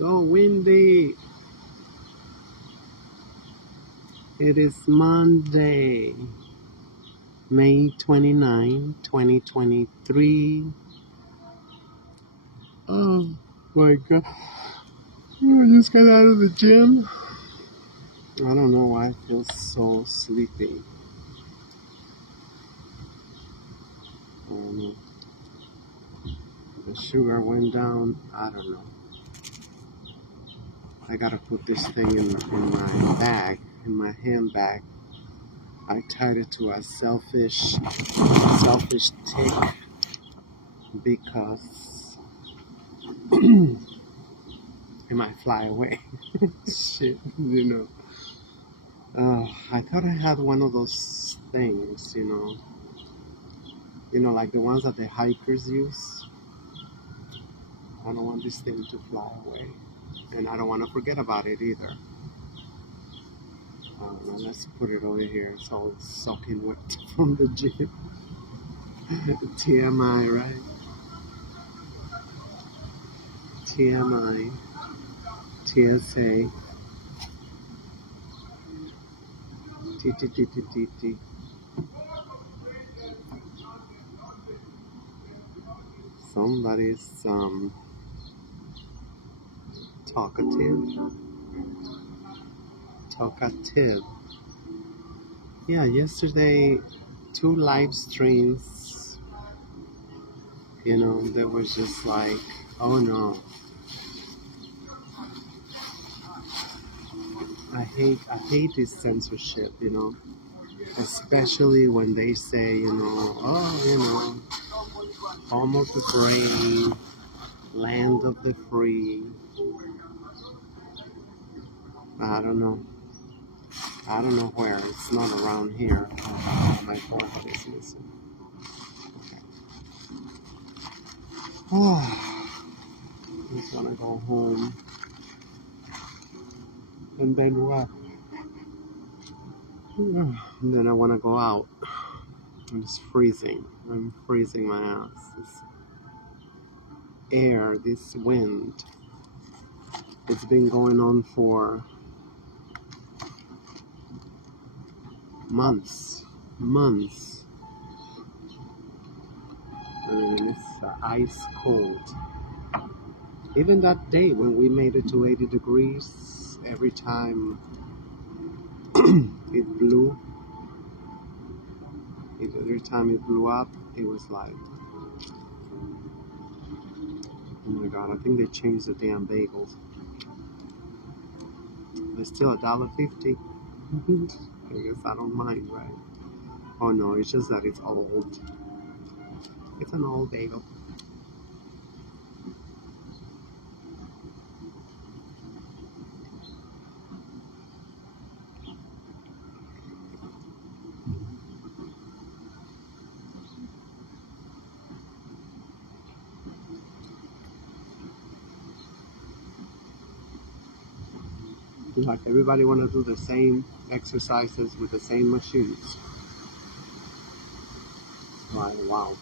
so windy. It is Monday, May 29, 2023. Oh my god. I just got out of the gym. I don't know why I feel so sleepy. I don't know. The sugar went down. I don't know. I gotta put this thing in my bag, in my handbag. I tied it to a selfish tick because it might fly away. Shit, you know. I thought I had one of those things, like the ones that the hikers use. I don't want this thing to fly away, and I don't want to forget about it either. Now let's put it over here. It's all soaking wet from the gym. TMI, right? TMI, TSA, TTTTT. Somebody's talkative. Yeah, yesterday 2 live streams. There was just like, oh no. I hate this censorship, especially when they say, home of the brave, land of the free. I don't know where. It's not around here. My forehead is missing. Okay. Oh, I just want to go home. And then what? And then I want to go out. It's freezing. I'm freezing my ass. This air, this wind, it's been going on for months. And it's ice cold. Even that day when we made it to 80 degrees, every time it blew up, it was like, oh my god, I think they changed the damn bagels. They're still $1.50. I guess I don't mind, right? Oh no, it's just that it's old. It's an old bagel. Like everybody want to do the same exercises with the same machines. Like, wow.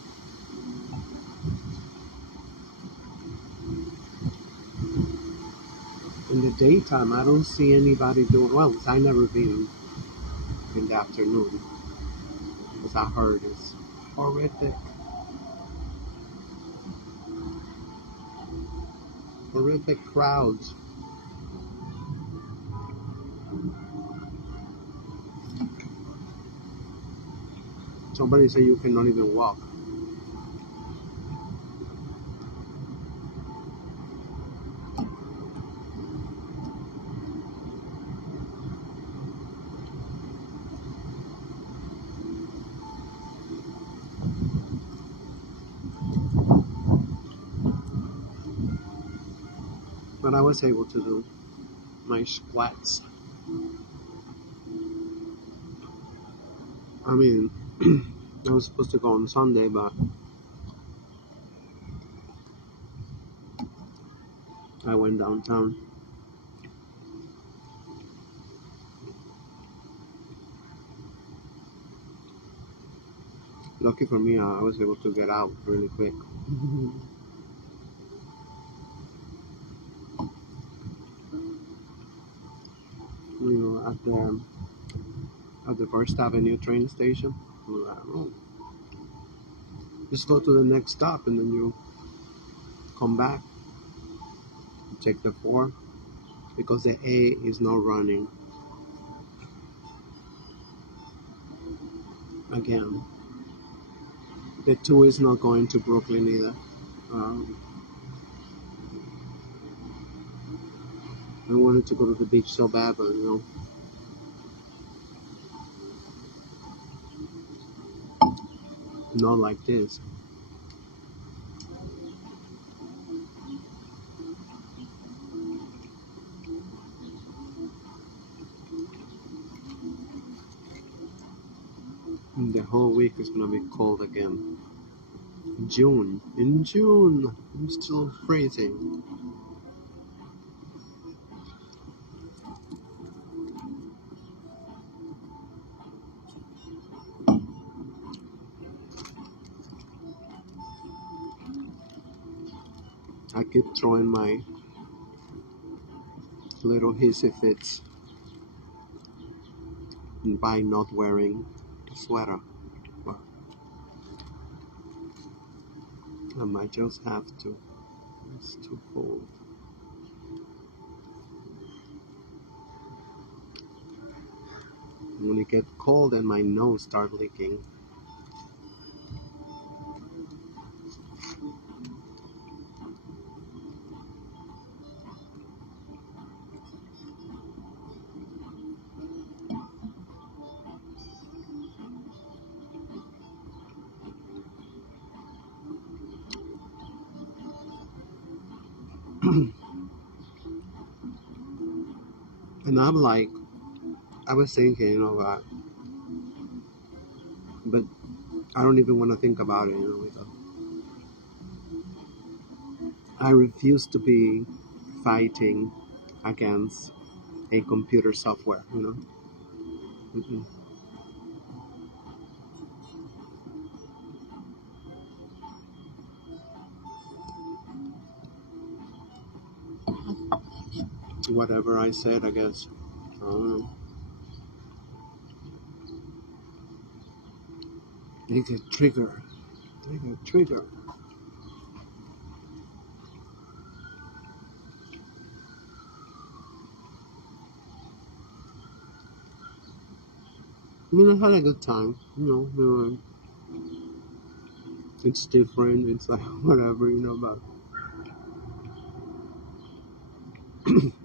In the daytime, I don't see anybody doing well. I never been in the afternoon, because I heard it's horrific crowds. Somebody said you cannot even walk. But I was able to do my squats. I mean, I was supposed to go on Sunday, but I went downtown. Lucky for me, I was able to get out really quick. at the First Avenue train station. I'm like, oh, just go to the next stop and then you come back, take the 4 because the A is not running again. The 2 is not going to Brooklyn either. I wanted to go to the beach so bad, but not like this. The whole week is gonna be cold again. In June, I'm still freezing. I keep throwing my little hissy fits by not wearing a sweater. But I might just have to. It's too cold. When it gets cold and my nose starts leaking. And I'm like, I was thinking, but I don't even want to think about it, I refuse to be fighting against a computer software, Mm-mm. Whatever I said, I guess. I don't know. Trigger. Trigger. I mean, I had a good time. It's different. It's like whatever, but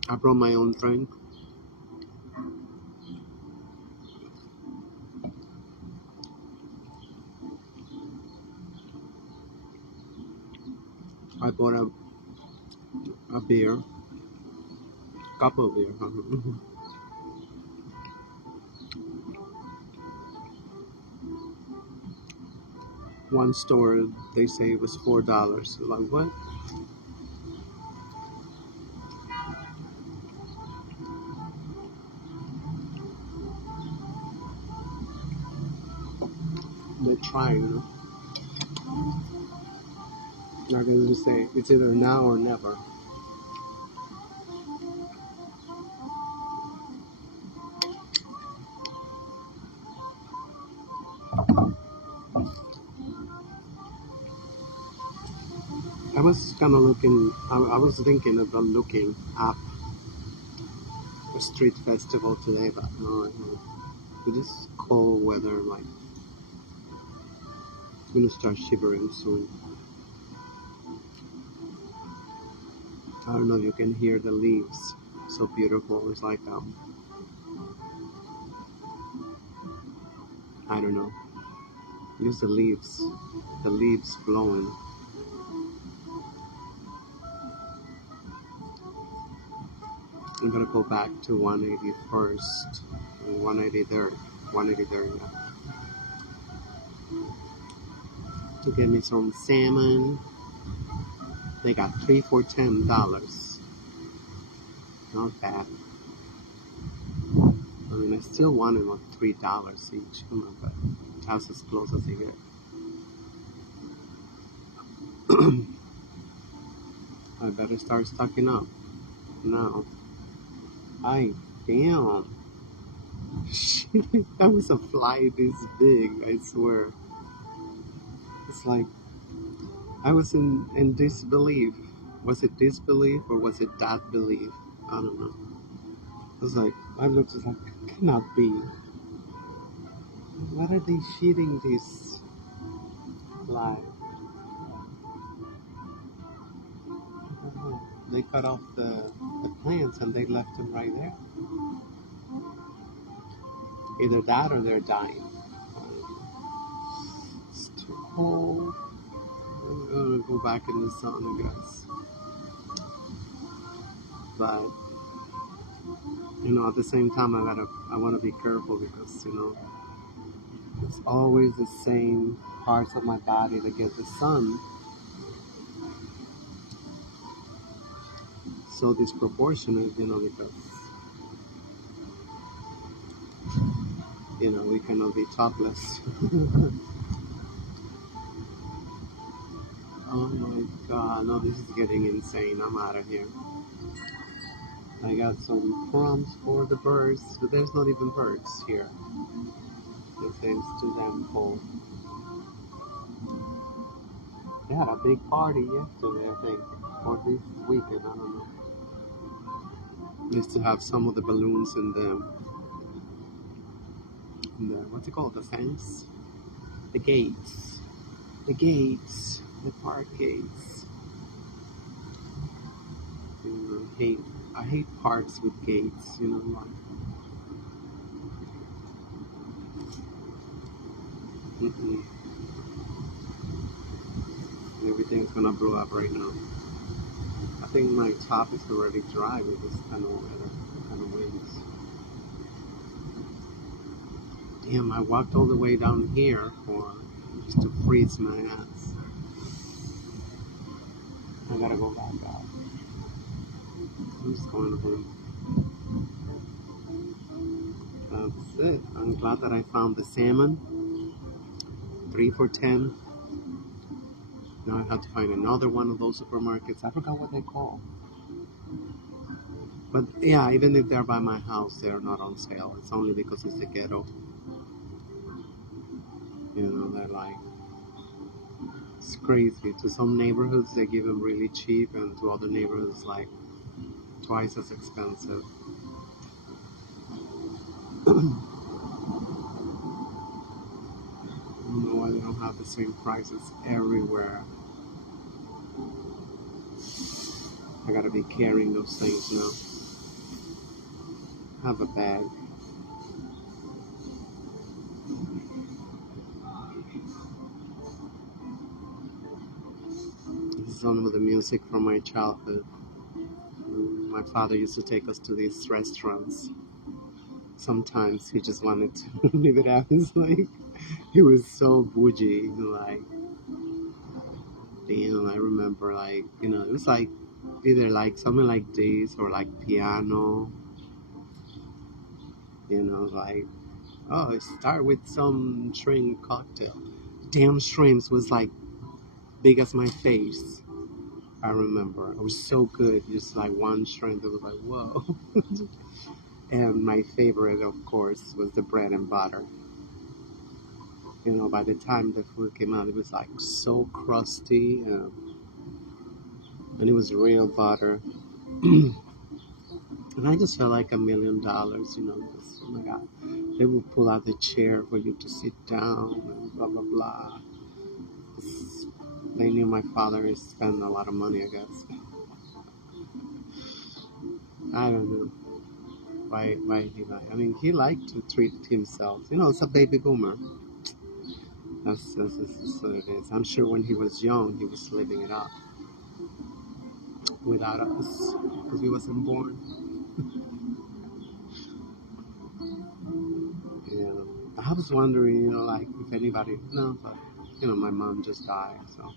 I brought my own drink. I bought a beer, couple of beer. One store, they say it was $4. Like, what? They try, Like I just say, it's either now or never. I was kind of looking, I was thinking about looking up a street festival today, but no, with this cold weather, like, it's gonna start shivering soon. I don't know if you can hear the leaves. So beautiful. It's like, I don't know. Just the leaves blowing. I'm gonna go back to 181st, 183rd, 183rd, to get me some salmon. They got 3 for $10. Not bad. I mean, I still wanted like $3 each. Come on, but that's as close as they get. I better start stocking up now. Hi. Damn. That was a fly this big, I swear. It's like I was in disbelief. Was it disbelief or was it that belief? I don't know. I was like, I looked just like, cannot be. What are they shooting this fly? I don't know. They cut off the plants and they left them right there. Either that or they're dying. It's too cold. I'm gonna go back in the sun, I guess. But at the same time, I want to be careful because it's always the same parts of my body that get the sun. So disproportionate, because we cannot be topless. Oh my god, no, this is getting insane. I'm out of here. I got some crumbs for the birds, but there's not even birds here. It seems too damn cold. They had a big party yesterday, I think, or this weekend, I don't know. Used to have some of the balloons in the what's it called? The fence? The gates. The gates. The park gates. I hate parks with gates, like. Everything's gonna blow up right now. I think my top is already dry with this kind of weather, kind of winds. Damn, I walked all the way down here just to freeze my ass. I gotta go back out. I'm just going home. That's it. I'm glad that I found the salmon. 3 for $10. Now I have to find another one of those supermarkets. I forgot what they call. But yeah, even if they're by my house, they're not on sale. It's only because it's the ghetto. They're like, it's crazy. To some neighborhoods, they give them really cheap, and to other neighborhoods, like twice as expensive. I don't know why they don't have the same prices everywhere. I gotta be carrying those things now. Have a bag. This is some of the music from my childhood. My father used to take us to these restaurants. Sometimes he just wanted to leave it out. It's like, he was so bougie, like, damn, I remember, like, it was like, either like something like this, or like piano, like, oh, start with some shrimp cocktail. Damn, shrimps was like, big as my face. I remember, it was so good, just like one shrimp, it was like, whoa. And my favorite, of course, was the bread and butter. By the time the food came out, it was like so crusty, and it was real butter. And I just felt like $1 million, because, oh my God, they would pull out the chair for you to sit down and blah, blah, blah. They knew my father spent a lot of money, I guess. I don't know why he liked. I mean, he liked to treat himself. It's a baby boomer. That's what it is. I'm sure when he was young, he was living it up without us, because we wasn't born. Yeah. I was wondering, like, if anybody, no, but, my mom just died, so.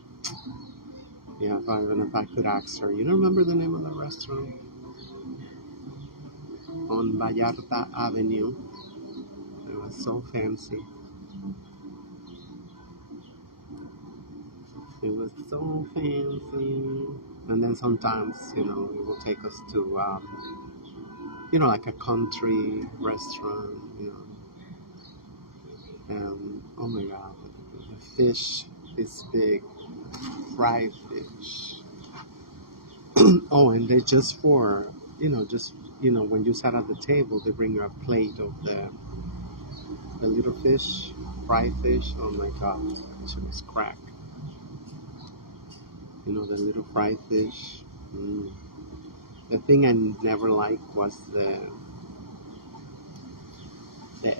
Yeah, so even if I could ask her, remember the name of the restaurant? On Vallarta Avenue. It was so fancy. It was so fancy. And then sometimes, it will take us to like a country restaurant, oh my God, the fish is big, fried fish. Oh, and they just for, when you sat at the table, they bring you a plate of the little fish, fried fish. Oh my God, it was crack. The little fried fish. Mm. The thing I never liked was the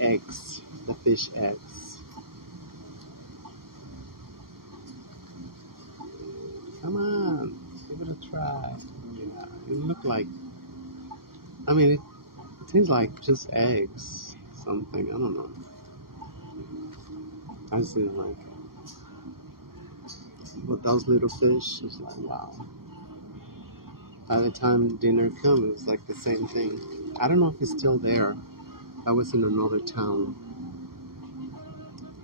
eggs, the fish eggs. Come on, give it a try. Yeah, it looked like. I mean, it tastes like just eggs, something. I don't know. I just didn't like it. But those little fish, it's like wow. By the time dinner comes, it's like the same thing. I don't know if it's still there. I was in another town.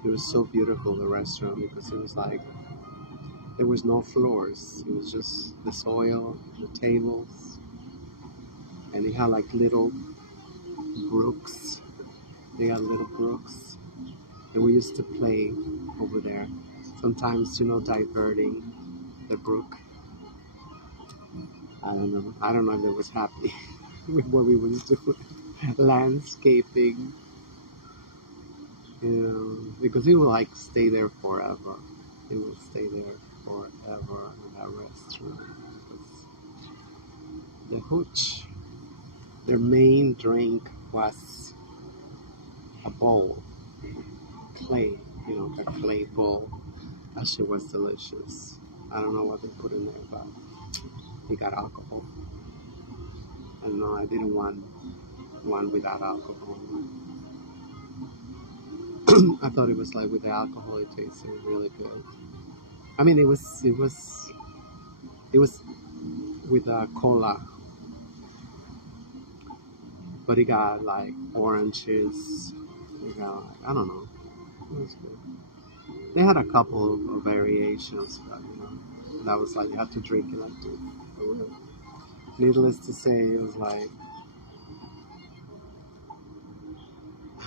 It was so beautiful, the restaurant, because it was like there was no floors. It was just the soil, the tables, and they had like little brooks. They had little brooks, and we used to play over there. Sometimes, diverting the brook. I don't know. I don't know if they was happy with what we was doing. Landscaping, because it will like stay there forever. It will stay there forever in that restaurant. The hooch, their main drink was a bowl, clay, a clay bowl. That shit was delicious. I don't know what they put in there, but they got alcohol. I don't know, I didn't want one without alcohol. I thought it was like with the alcohol, it tasted really good. I mean, it was with cola, but it got like oranges. It got like, I don't know. It was good. They had a couple of variations, but that was like you had to drink it like to. Needless to say, it was like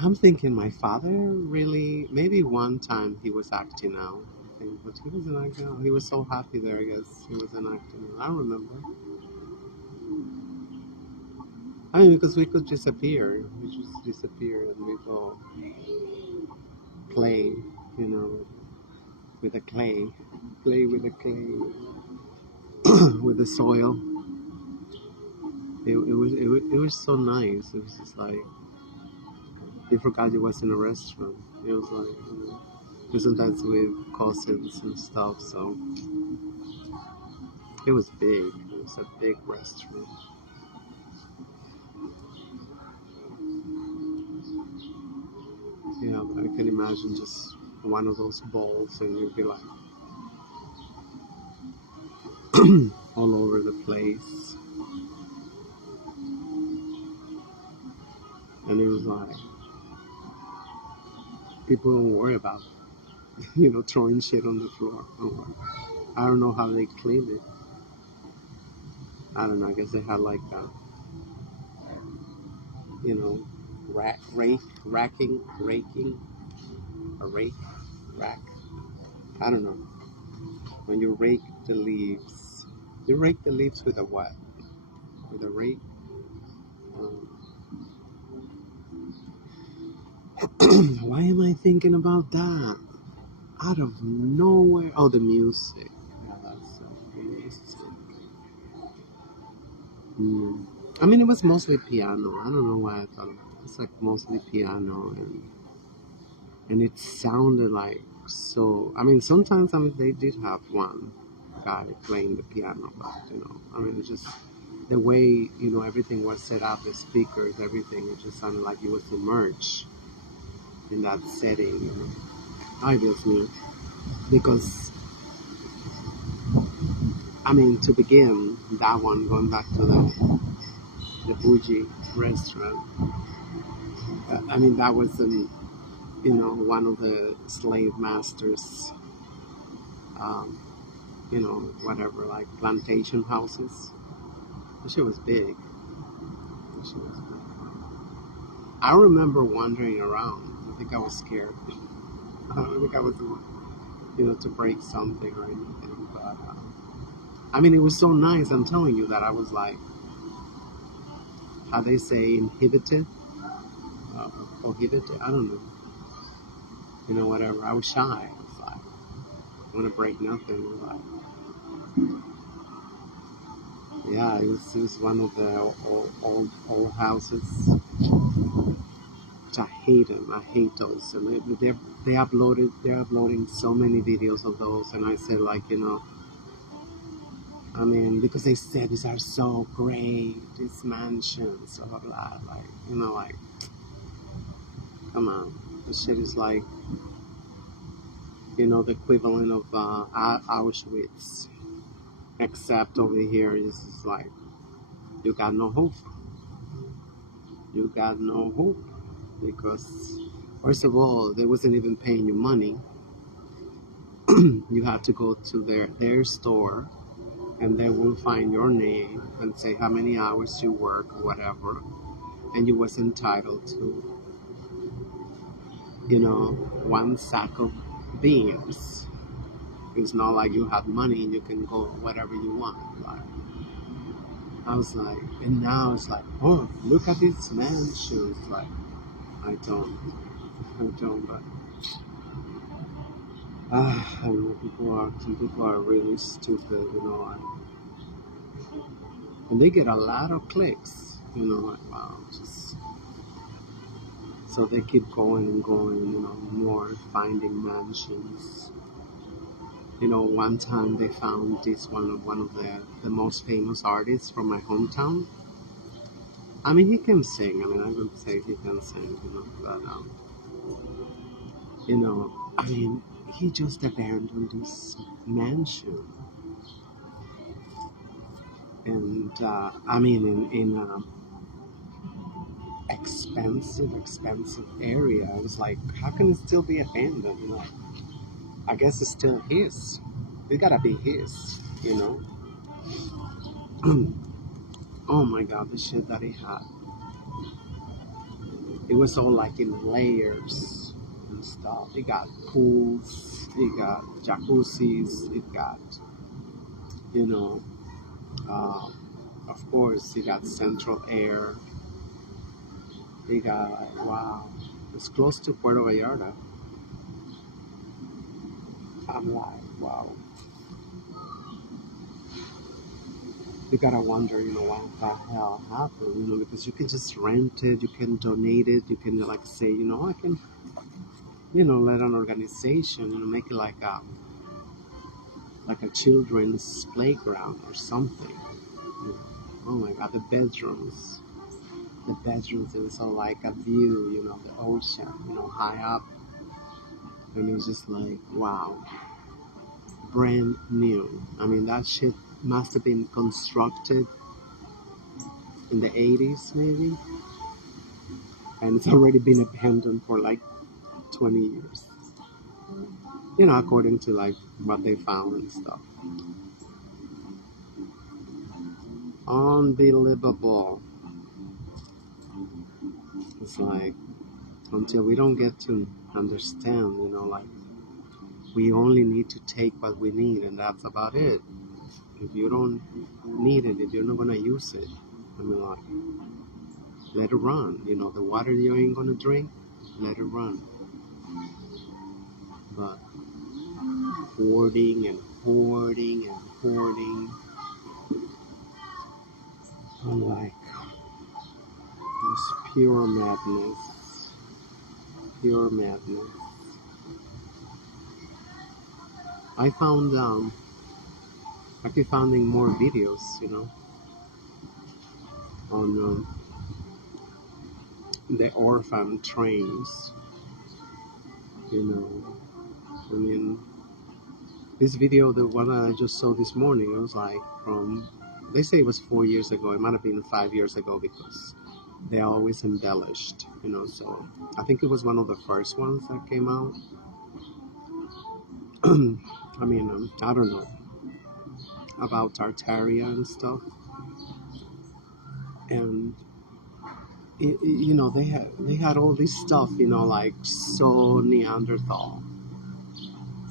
I'm thinking my father really maybe one time he was acting out. I think, but he wasn't acting out. He was so happy there. I guess he wasn't acting out. I remember. I mean, because we could disappear. We just disappear and we go play, with the clay, play with the clay, with the soil. It was so nice. It was just like you forgot you was in a restaurant. It was like sometimes with cousins and stuff. So it was big. It was a big restaurant. Yeah, but I can imagine just one of those bowls and you'd be like all over the place. And it was like people don't worry about throwing shit on the floor. I don't know how they cleaned it. I don't know. I guess they had like you know, raking, a rack. I don't know. When you rake the leaves, you rake the leaves with a what? With a rake. Um, why am I thinking about that? Out of nowhere. Oh, the music. Yeah, that's music. Mm. I mean, it was mostly piano. I don't know why I thought it's like mostly piano, and it sounded like so. I mean, sometimes they did have one guy playing the piano, but I mean, it's just the way everything was set up, the speakers, everything. It just sounded like you was immersed in that setting. Obviously, because I mean, to begin that one, going back to the bougie restaurant. I mean, that was one of the slave masters, um, whatever, like plantation houses. The shit was big. mansions. I remember wandering around. I think I was scared. I don't think I was, to break something or anything. But I mean, it was so nice. I'm telling you that I was like, how they say, inhibited, prohibited. I don't know. Whatever. I was shy. I was like, I want to break nothing. Like, yeah, it was one of the old houses. Which I hate them. I hate those. And they're uploading so many videos of those. And I said, like, I mean, because they said these are so great, these mansions, blah, blah, blah. Like, come on. This shit is like, the equivalent of Auschwitz. Except over here, it's just like, you got no hope. You got no hope. Because, first of all, they wasn't even paying you money. You have to go to their store, and they will find your name and say how many hours you work or whatever, and you was entitled to, one sack of beans. It's not like you have money and you can go whatever you want. Like, I was like, and now it's like, oh, look at these mansions. Like, I don't, but I don't know, some people are really stupid, and they get a lot of clicks, like, wow, just, so they keep going and going, more finding mansions. One time they found one of the most famous artists from my hometown. I mean, he can sing. I mean, I would say he can sing, but I mean, he just abandoned this mansion, and I mean, in expensive area. I was like, how can it still be abandoned? I guess it's still his. It gotta be his, Oh my God, the shit that he had. It was all like in layers and stuff. It got pools, it got jacuzzis, it got, you know, uh, of course, it got central air. It got, wow, it's close to Puerto Vallarta. I'm like, wow. You gotta wonder, what the hell happened, because you can just rent it, you can donate it, you can like say, I can, let an organization, make it like a children's playground or something. Oh my God, the bedrooms, it was all like a view, the ocean, high up, and it's just like, wow, brand new. I mean, that shit must have been constructed in the 80s maybe, and it's already been abandoned for like 20 years, according to like what they found and stuff. Unbelievable. It's like, until we don't get to understand, like, we only need to take what we need, and that's about it. If you don't need it, if you're not gonna use it, I mean, like, let it run. The water you ain't gonna drink, let it run. But hoarding and hoarding and hoarding, I'm like, it's pure madness. Pure madness. I keep finding more videos, on the orphan trains, I mean, this video, the one I just saw this morning, it was like they say it was 4 years ago. It might have been 5 years ago because they always embellished, so I think it was one of the first ones that came out. I mean, I don't know about Tartaria and stuff. And they had all this stuff, like so Neanderthal.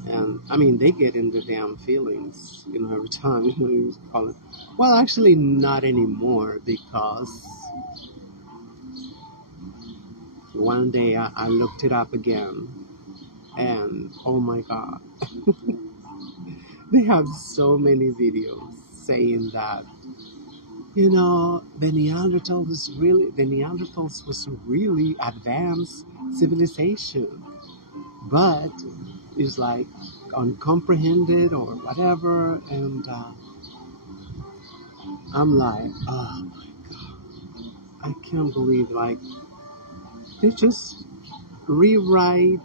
And I mean, they get into damn feelings, every time, you call it. Well, actually, not anymore, because one day I looked it up again, and oh my God, they have so many videos saying that, the Neanderthals was a really advanced civilization, but it's like uncomprehended or whatever, and I'm like, oh, I can't believe, like, they just rewrite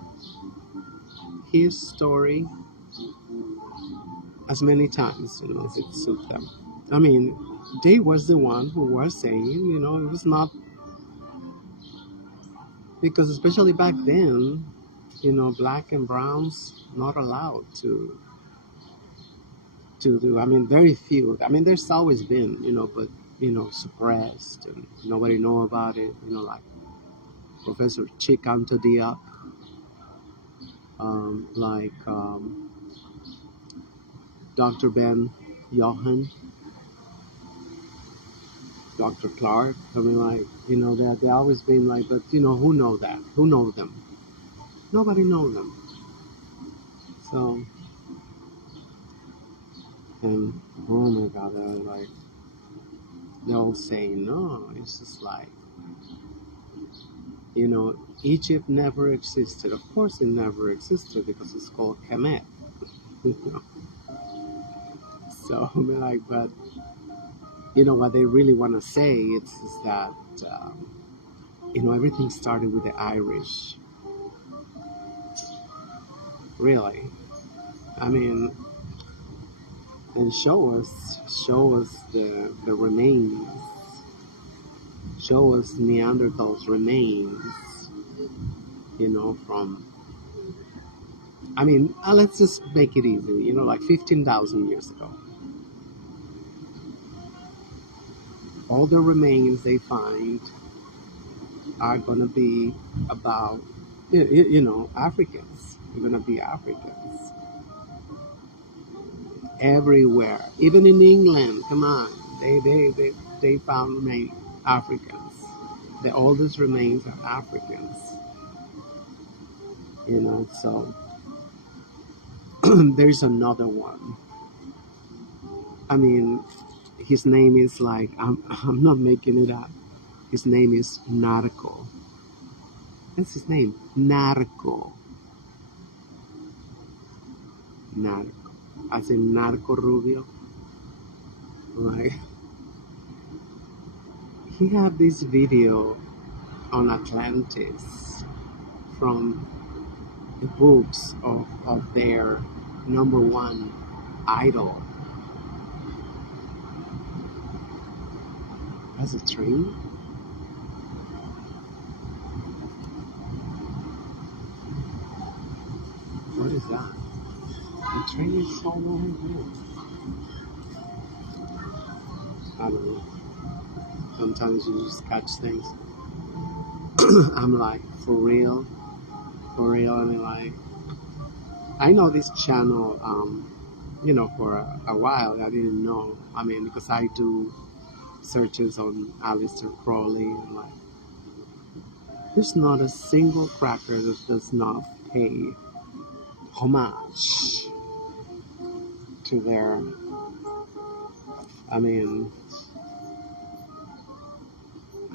his story as many times, as it suits them. I mean, they was the one who was saying, it was not, because especially back then, black and browns not allowed to do. I mean, very few. I mean, there's always been, but suppressed, and nobody know about it. Like Professor Chicanto Diop, like Dr. Ben Johan, Dr. Clark. I mean, like, they always been like, but who know that? Who knows them? Nobody know them. So, and oh my God, they're all saying no. It's just like, Egypt never existed. Of course, it never existed because it's called Kemet. So, I mean, like, but what they really want to say is that everything started with the Irish. Really, I mean, and show us the remains, show us Neanderthals remains, from. I mean, let's just make it easy, like 15,000 years ago. All the remains they find are going to be about, Africans. They're going to be Africans. Everywhere. Even in England, come on. They found Africans. The oldest remains are Africans. So there's another one. I mean, his name is like, I'm not making it up. His name is Narco. That's his name, Narco. Narco. As in Narco Rubio. Like, he had this video on Atlantis from the books of their number one idol. That's a train? What is that? The train is so over here. I don't know. Sometimes you just catch things. I'm like, for real? For real? I mean, like, I know this channel, for a while. I didn't know. I mean, because I do searches on Aleister Crowley, and like, there's not a single cracker that does not pay homage to their, I mean,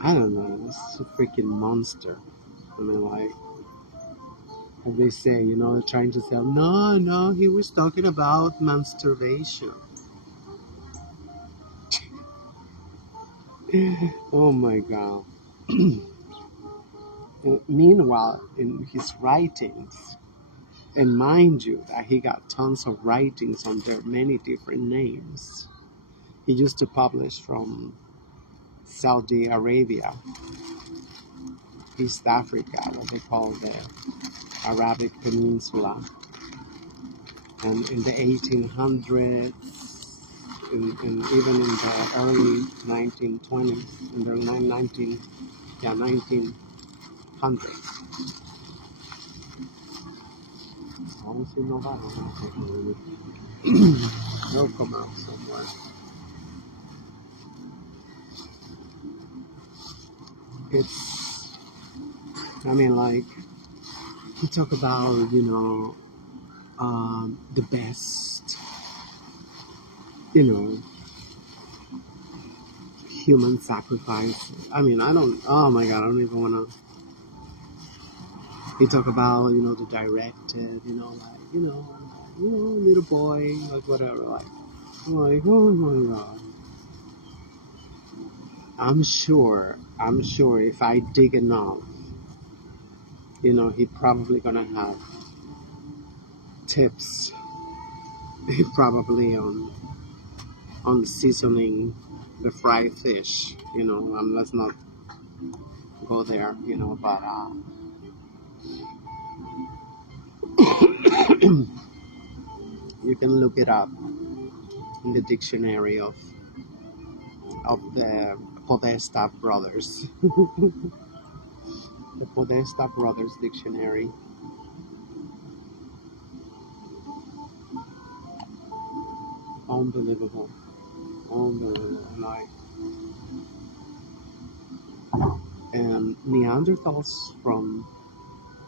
I don't know, it's a freaking monster. I mean, like, as they say, they're trying to say, no, he was talking about masturbation. Oh my God. Meanwhile, in his writings, and mind you that he got tons of writings under many different names. He used to publish from Saudi Arabia, East Africa, what they call the Arabic Peninsula. And in the 1800s, and even in the early 1920s, in the Yeah, 1900. Honestly, no matter. They'll come out somewhere. It's, I mean, like, you talk about, the best, you know, human sacrifice. I mean, I don't, oh my God, I don't even want to. You talk about, the directed, little boy, like whatever, like, I'm like, oh my God. I'm sure if I dig enough, he probably gonna have tips. He probably on seasoning the fried fish. Let's not go there. But you can look it up in the dictionary of the Podesta brothers, the Podesta brothers dictionary. Unbelievable, unbelievable. Like, and Neanderthals from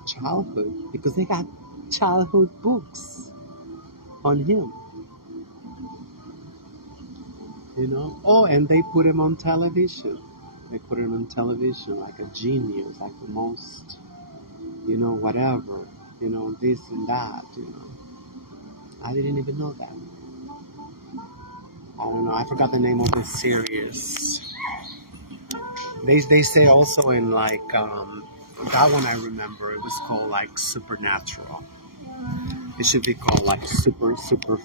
childhood, because they got childhood books on him. Oh, and they put him on television. They put him on television like a genius, like the most, whatever, this and that. I didn't even know that. I don't know. I forgot the name of the series. They say also in like that one I remember. It was called like Supernatural. It should be called like super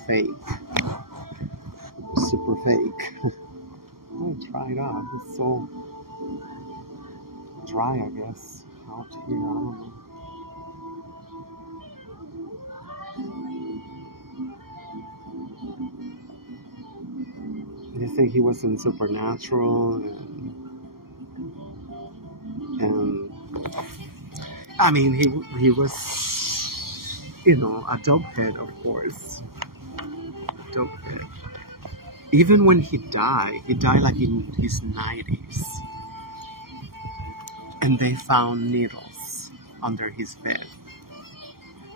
fake. Super fake. I'll try it out. It's so dry, I guess, out here. I don't know. They say he was in Supernatural, and I mean he was, a dopehead, of course, a dopehead. Even when he died like in his 90s, and they found needles under his bed.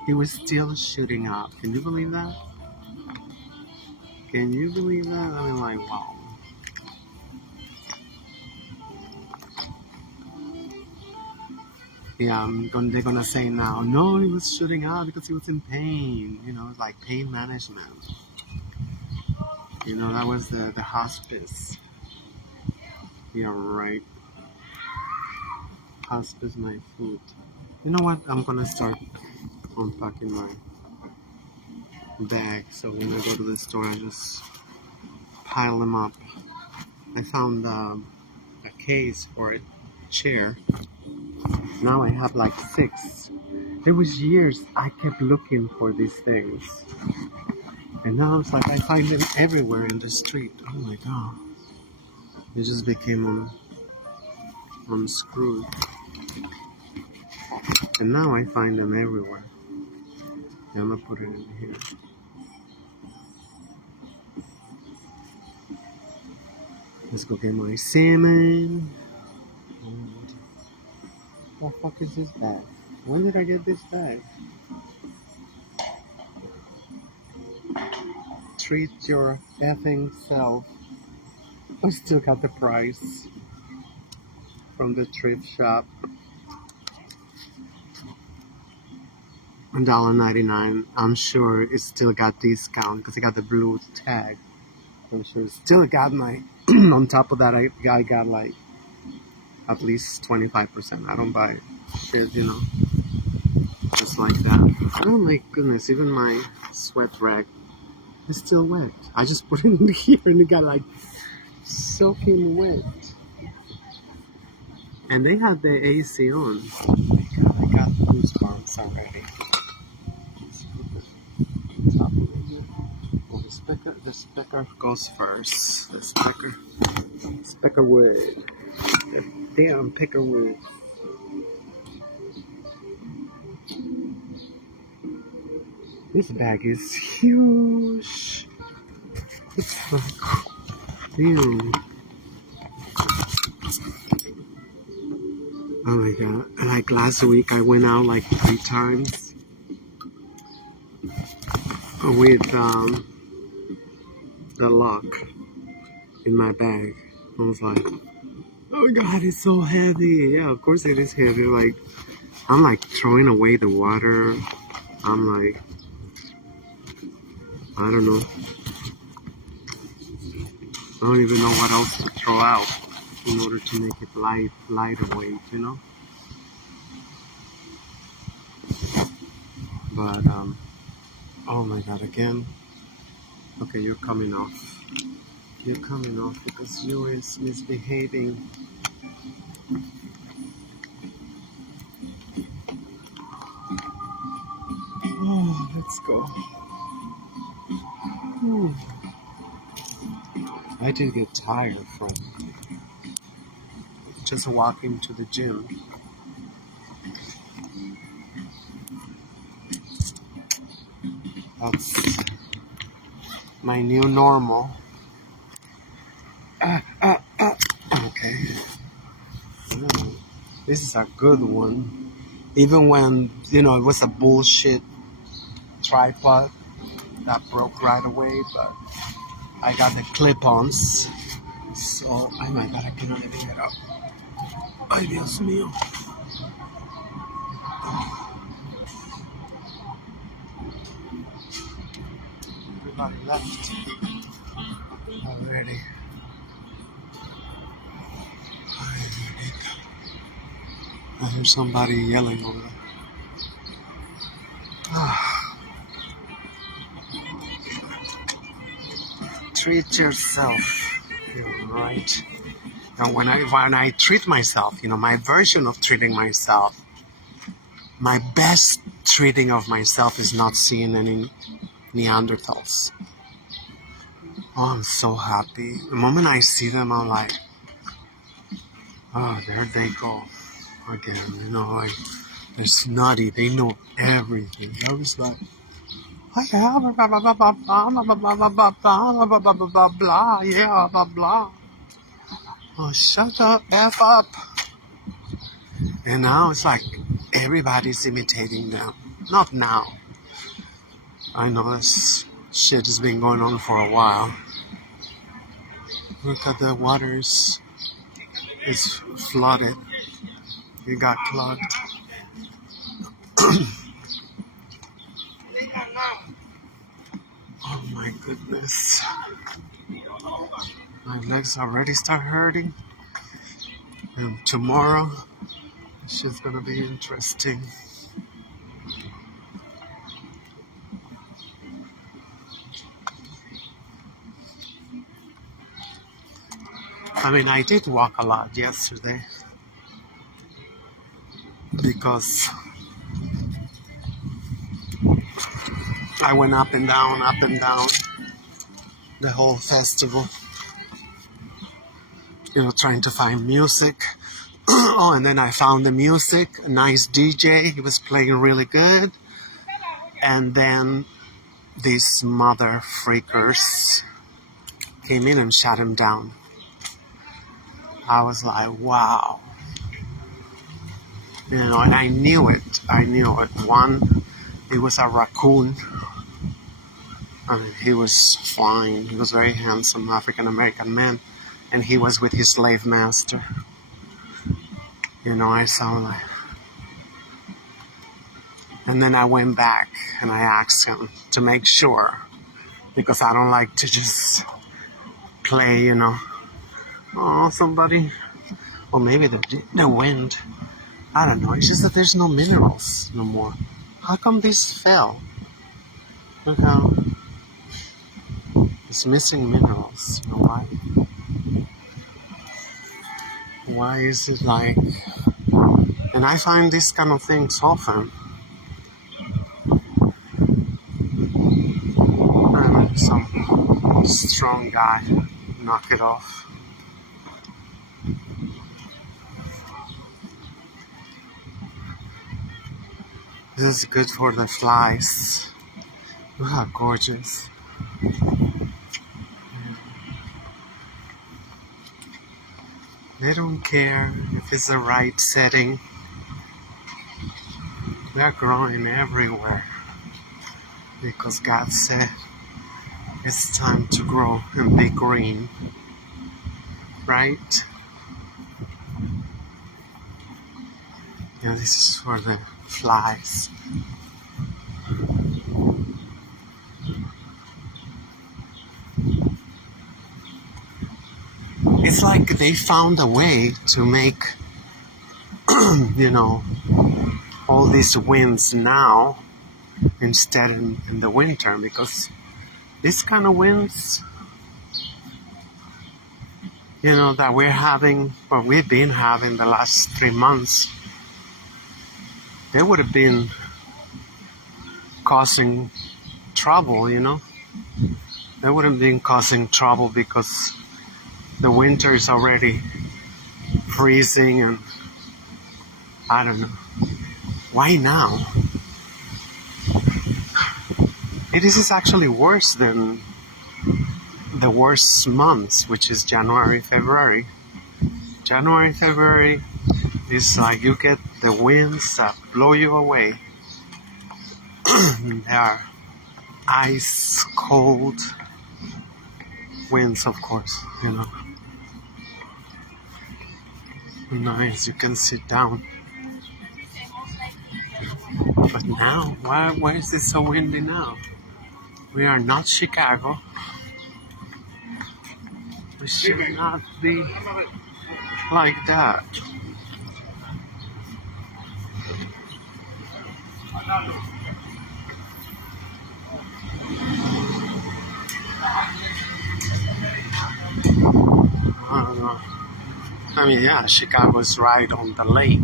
He was still shooting up. Can you believe that? Can you believe that? I mean, like, wow. Yeah, they're gonna say now, no, he was shooting out because he was in pain. It's like pain management. That was the hospice. Yeah, right. Hospice my food. You know what? I'm gonna start unpacking my bag. So when I go to the store, I just pile them up. I found a case for a chair. Now I have like 6. There was years I kept looking for these things. And now it's like I find them everywhere in the street. Oh my God. It just became unscrewed. And now I find them everywhere. And I'm gonna put it in here. Let's go get my salmon. What the fuck is this bag? When did I get this bag? Treat your effing self. I still got the price from the thrift shop. $1.99. I'm sure it still got discount because it got the blue tag. I'm sure it still got my. On top of that, I got like at least 25%. I don't buy shit, just like that. Oh my goodness! Even my sweat rag is still wet. I just put it in here and it got like soaking wet. And they had the AC on. Oh my God! I got goosebumps already. Well, the speaker goes first. The speaker wood. Damn pickeroo. This bag is huge. It's like, damn. Oh my god. Like last week I went out like 3 times with the lock in my bag. I was like, oh my god, it's so heavy. Yeah, of course it is heavy. Like, I'm like throwing away the water. I'm like, I don't know. I don't even know what else to throw out in order to make it lighter weight, you know? But, oh my god, again. Okay, you're coming off. You're coming off because you is misbehaving. Oh, let's go. I did get tired from just walking to the gym. That's my new normal. Okay. This is a good one. Even when, it was a bullshit tripod that broke right away, but I got the clip-ons. So, oh my god, I cannot even get up. Ay, Dios mío. Everybody left already. I hear somebody yelling over there. Treat yourself. You're right. And when I treat myself, my version of treating myself, my best treating of myself is not seeing any Neanderthals. Oh, I'm so happy. The moment I see them, I'm like, oh, there they go again. Like, they're snotty. They know everything. I was like, yeah, blah, blah, blah. Oh, shut the F up. And now it's like everybody's imitating them. Not now. I know this shit has been going on for a while. Look at the waters. It's flooded. It got clogged. Oh my goodness. My legs already start hurting. And tomorrow, shit's gonna be interesting. I mean, I did walk a lot yesterday because I went up and down the whole festival, trying to find music. Oh, and then I found the music, a nice DJ, he was playing really good. And then these mother freakers came in and shut him down. I was like, wow. And I knew it. One, it was a raccoon. I mean, he was fine. He was very handsome African-American man. And he was with his slave master. I saw like... And then I went back and I asked him to make sure. Because I don't like to just play, Oh, somebody... Or maybe the wind. I don't know. It's just that there's no minerals no more. How come this fell? Look how it's missing minerals. Why? Why is it like... And I find these kind of things often. And some strong guy knock it off. This is good for the flies. Look how gorgeous. They don't care if it's the right setting. They're growing everywhere because God said it's time to grow and be green, right? Yeah, this is for the flies. It's like they found a way to make, all these winds now instead in the winter, because this kind of winds, that we're having, or we've been having the last 3 months, they would have been causing trouble, They would have been causing trouble because the winter is already freezing, and I don't know. Why now? This is actually worse than the worst months, which is January, February. January, February is like you get the winds that blow you away. They are ice cold winds, of course, Nice, you can sit down. But now, why is it so windy now? We are not Chicago. We should not be like that. I don't know. I mean, yeah, Chicago's right on the lake.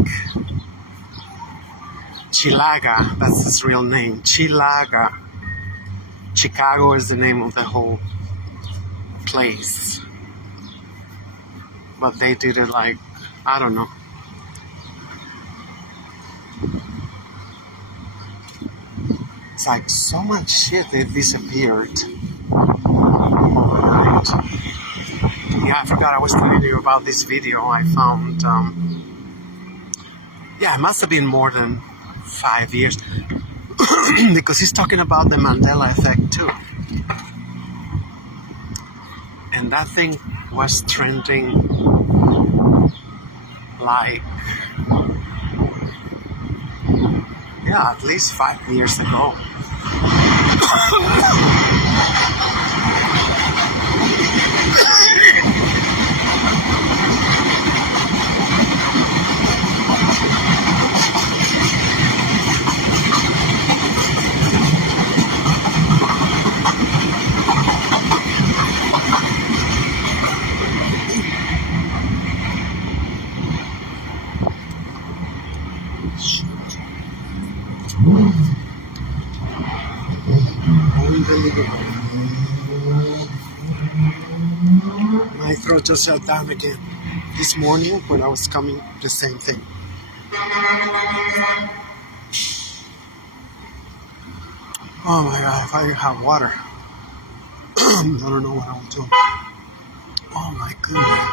Chilaga, that's its real name. Chilaga. Chicago is the name of the whole place. But they did it like, I don't know. It's like so much shit that disappeared overnight. Yeah, I forgot I was telling you about this video I found. It must have been more than 5 years. Because he's talking about the Mandela effect too. And that thing was trending like, at least 5 years ago. My throat just shut down again. This morning when I was coming, the same thing. Oh my God, if I have water, I don't know what I'll do. Oh my goodness.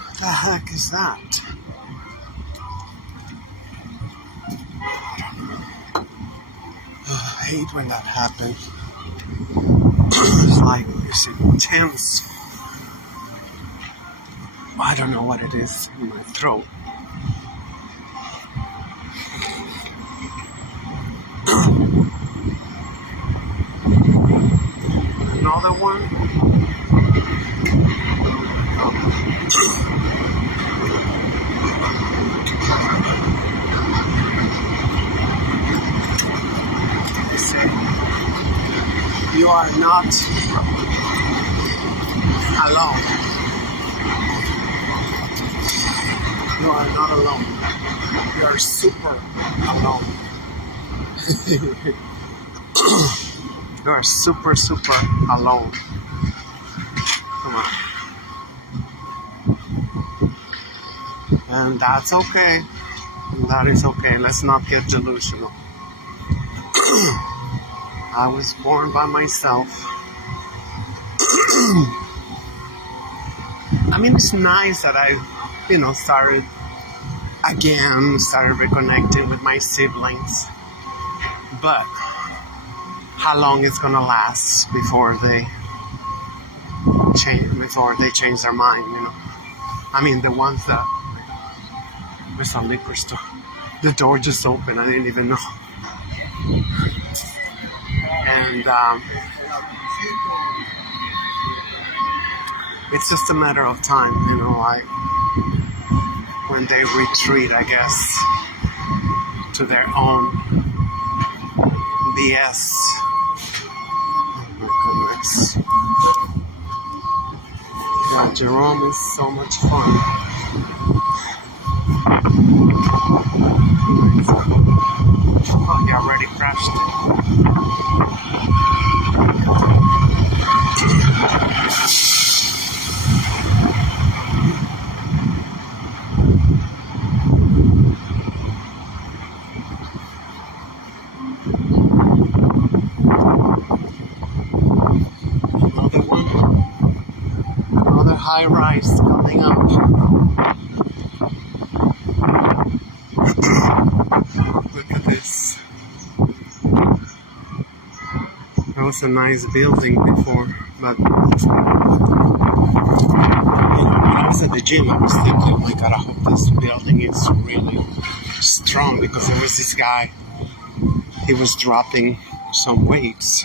What the heck is that? I hate when that happens. It's like it's intense. I don't know what it is in my throat. Another one. They say you are not alone. You are not alone. You are super alone. You are super alone. Come on. And that's okay. That is okay. Let's not get delusional. I was born by myself. I mean, it's nice that I, started reconnecting with my siblings. But how long it's gonna last before they change their mind, I mean, the ones that there's a liquor store. The door just opened. I didn't even know. And it's just a matter of time, when they retreat, I guess, to their own BS. Oh my goodness. Yeah, Jerome is so much fun. Oh, he already crashed. Another one. Another high rise coming up. Look at this. That was a nice building before, but when I was at the gym, I was thinking, oh my god, I hope this building is really strong, because there was this guy, he was dropping some weights,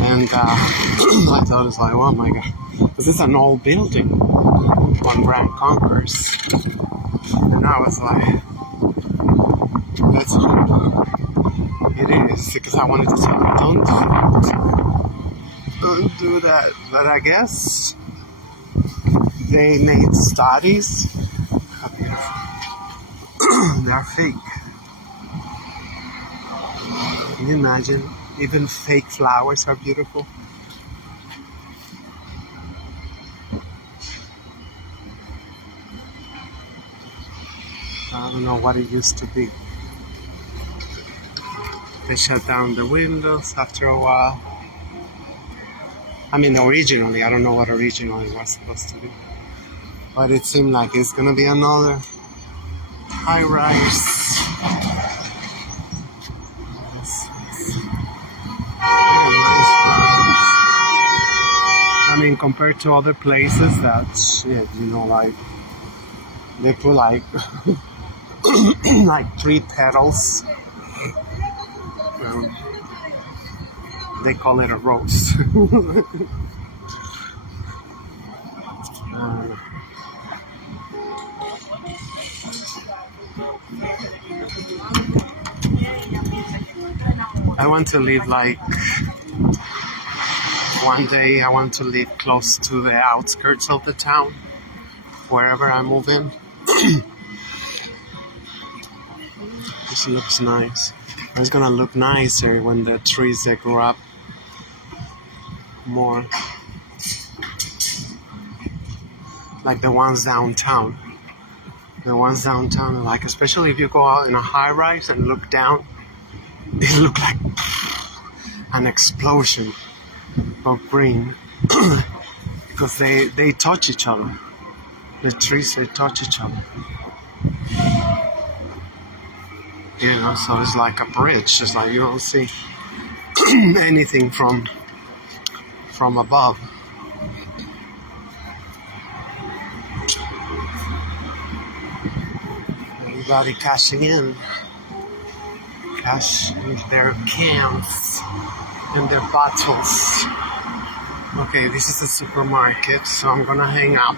and I thought, it's like, oh my god, this is an old building on Grand Concourse, and I was like, let's hope it is, because I wanted to tell her, don't do that. But I guess they made studies. How beautiful. They're fake. Can you imagine? Even fake flowers are beautiful. I don't know what it used to be. They shut down the windows after a while. I mean, originally, I don't know what originally was supposed to be. But it seemed like it's gonna be another high rise. I mean, compared to other places, that's it, like, they put like, like 3 petals. They call it a rose. I want to live like, one day I want to live close to the outskirts of the town, wherever I move in. This looks nice. It's gonna look nicer when the trees they grow up more, like the ones downtown. The ones downtown, like, especially if you go out in a high rise and look down, they look like an explosion of green. Because they touch each other. The trees, they touch each other. So it's like a bridge. It's like you don't see anything from above. Everybody cashing in. Cash their cans and their bottles. Okay, this is the supermarket, so I'm gonna hang up.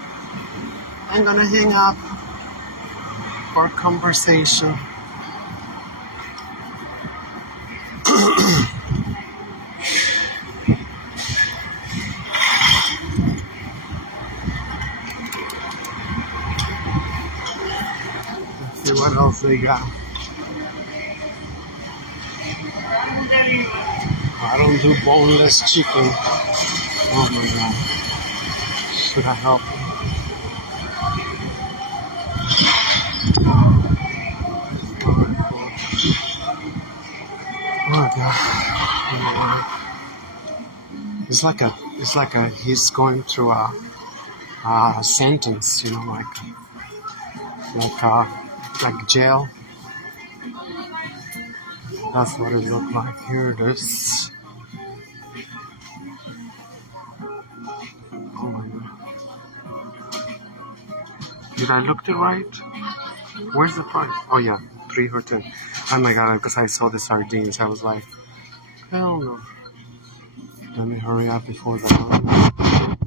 For conversation. Let's see what else they got. I don't do boneless chicken. Oh my god. Should I help? god. It's like he's going through a sentence, like jail. That's what it looked like. Here it is. Oh my god. Did I look it right? Where's the price? Oh yeah, 3 for 10. Oh my god, because I saw the sardines, I was like, hell no. Let me hurry up before that.